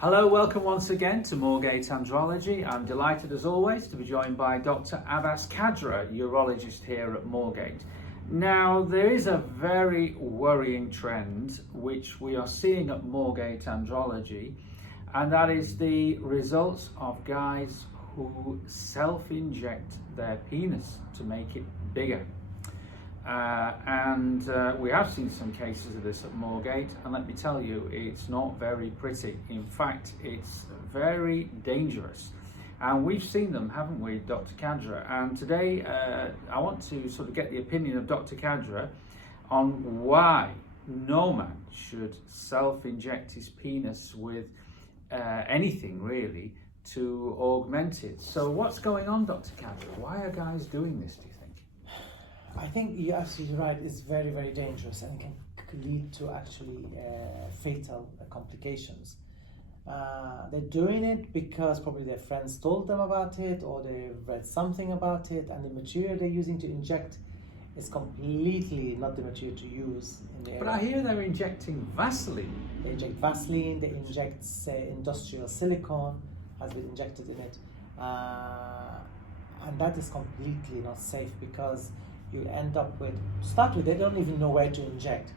Hello, welcome once again to Moorgate Andrology. I'm delighted as always to be joined by Dr Abbas Khadra, urologist here at Moorgate. Now, there is a very worrying trend which we are seeing at Moorgate Andrology, and that is the results of guys who self-inject their penis to make it bigger. We have seen some cases of this at Moorgate, and let me tell you, it's not very pretty. In fact, it's very dangerous. And we've seen them, haven't we, Dr. Khadra? And today I want to sort of get the opinion of Dr. Khadra on why no man should self-inject his penis with anything really to augment it. So what's going on, Dr. Khadra? Why are guys doing this, do you think? I think you're absolutely right. It's very, very dangerous and can lead to actually fatal complications. They're doing it because probably their friends told them about it, or they've read something about it, and the material they're using to inject is completely not the material to use in the area. But I hear they're injecting Vaseline. They inject Vaseline, they inject industrial silicone, has been injected in it, and that is completely not safe, because you end up with, to start with, they don't even know where to inject.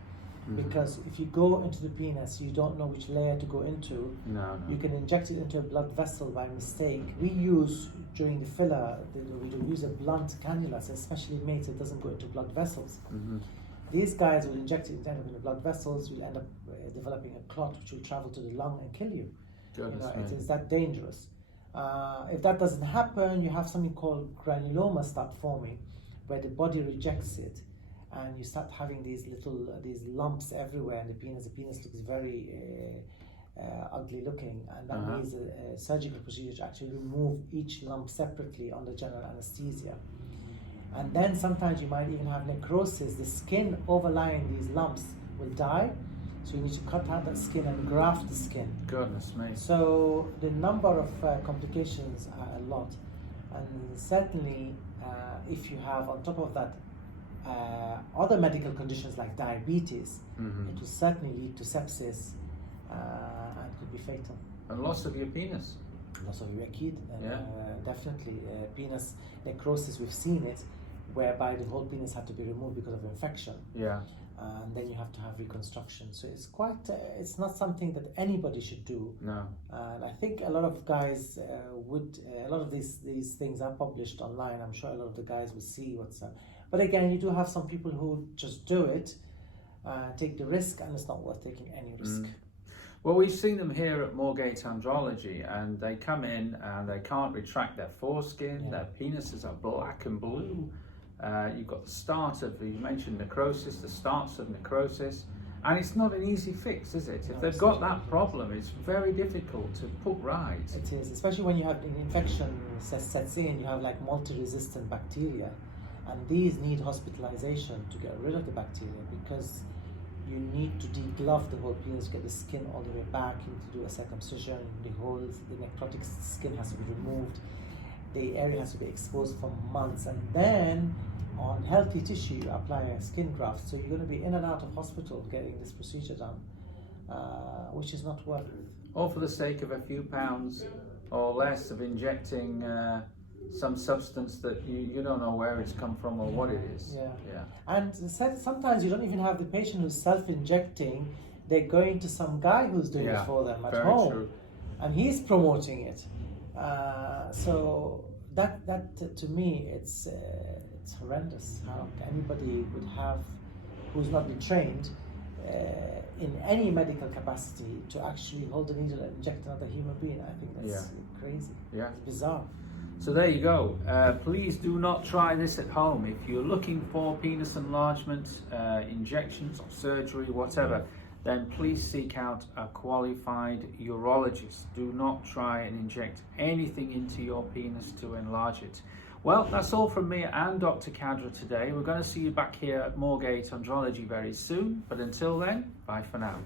Because if you go into the penis, you don't know which layer to go into. No. You can inject it into a blood vessel by mistake. We use, during the filler, we use a blunt cannula, so especially made so it doesn't go into blood vessels. These guys will inject it, end up in the blood vessels, you'll end up developing a clot which will travel to the lung and kill you. It is that dangerous. If that doesn't happen, you have something called granuloma start forming, where the body rejects it, and you start having these lumps everywhere in the penis. The penis looks very ugly looking, and that needs a surgical procedure to actually remove each lump separately under general anesthesia. And then sometimes you might even have necrosis. The skin overlying these lumps will die, so you need to cut out that skin and graft the skin. Goodness me. So the number of complications are a lot, and certainly if you have on top of that other medical conditions like diabetes, it will certainly lead to sepsis and could be fatal. And loss of your penis. Loss of your kid, definitely. Penis necrosis, we've seen it, whereby the whole penis had to be removed because of infection. And then you have to have reconstruction. So it's quite, it's not something that anybody should do. No. And I think a lot of guys a lot of these things are published online. I'm sure a lot of the guys will see what's up. But again, you do have some people who just do it, take the risk, and it's not worth taking any risk. Well, we've seen them here at Moorgate Andrology, and they come in and they can't retract their foreskin, their penises are black and blue. You've got the start of, you mentioned necrosis, the starts of necrosis, and it's not an easy fix, is it? If they've got that problem, it's very difficult to put right. It is, especially when you have an infection sets in, you have like multi-resistant bacteria, and these need hospitalization to get rid of the bacteria, because you need to deglove the whole penis, get the skin all the way back, you need to do a circumcision, the necrotic skin has to be removed, the area has to be exposed for months, and then on healthy tissue you apply a skin graft. So you're going to be in and out of hospital getting this procedure done, which is not worth it. All for the sake of a few pounds or less of injecting some substance that you don't know where it's come from or what it is. And sometimes you don't even have the patient who's self-injecting, they're going to some guy who's doing it for them at home. And he's promoting it. So that to me, it's horrendous how anybody would have, who's not been trained in any medical capacity, to actually hold a needle and inject another human being. I think that's crazy. It's bizarre. So there you go. Please do not try this at home. If you're looking for penis enlargement, injections or surgery, whatever, then please seek out a qualified urologist. Do not try and inject anything into your penis to enlarge it. Well, that's all from me and Dr. Khadra today. We're going to see you back here at Moorgate Andrology very soon, but until then, bye for now.